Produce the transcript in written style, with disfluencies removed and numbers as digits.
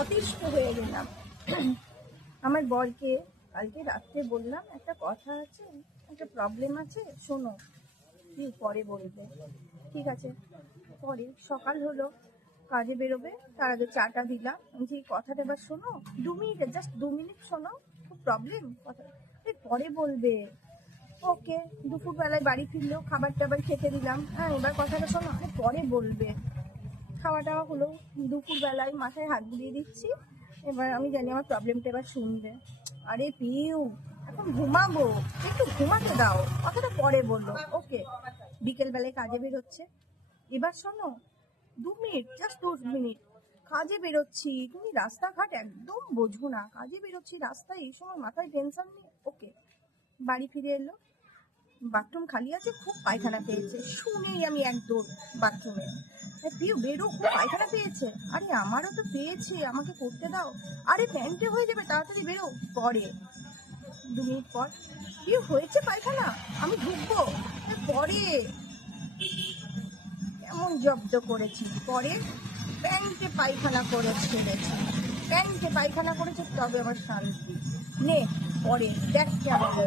অতিষ্ঠ হয়ে গেলাম। আমার বরকে কালকে রাত্রে বললাম একটা কথা আছে, একটা প্রবলেম আছে, শোনো, কি পরে বলবে। ঠিক আছে, পরে সকাল হলো, কাজে বেরোবে, তার আগে চাটা দিলাম, যে কথাটা এবার শোনো, 2 মিনিট, জাস্ট 2 মিনিট শোনো, খুব প্রবলেম কথা, পরে বলবে। ওকে, দুপুরবেলায় বাড়ি ফিরলো, খাবার টাবার খেতে দিলাম, হ্যাঁ এবার কথাটা শোনো, পরে বলবে। খাওয়া টাওয়া হলো, দুপুরবেলায় মাথায় হাত বুলিয়ে দিচ্ছি, এবার আমি জানি আমার প্রবলেমটা এবার শুনবে। আরে পিউ, এখন ঘুমাবো, একটু ঘুমাতে দাও, কথাটা পরে বললো। ওকে, বিকেলবেলায় কাজে বেরোচ্ছে, এবার শোনো, 2 মিনিট, জাস্ট 2 মিনিট, কাজে বেরোচ্ছি, তুমি রাস্তাঘাট একদম বোঝো না, কাজে বেরোচ্ছি, রাস্তায় এই সময় মাথায় টেনশন নেই। ওকে, বাড়ি ফিরে এলো, বাথরুম খালি আছে, খুব পায়খানা পেয়েছে, শুনেই আমি এক দৌড় বাথরুমে। পিউ বেরো, খুব পায়খানা পেয়েছে। আরে আমারও তো পেয়েছে, আমাকে করতে দাও। আরে প্যান্টে হয়ে যাবে, তাড়াতাড়ি বেরো। পরে 2 মিনিট পর, পিউ হয়েছে পায়খানা, আমি ঢুকবো। পরে এমন জব্দ করেছি, পরে প্যান্টে পায়খানা করে ছেড়েছে, প্যান্টে পায়খানা করেছে, তবে আমার শান্তি নে, পরে দেখ কেমন লাগে।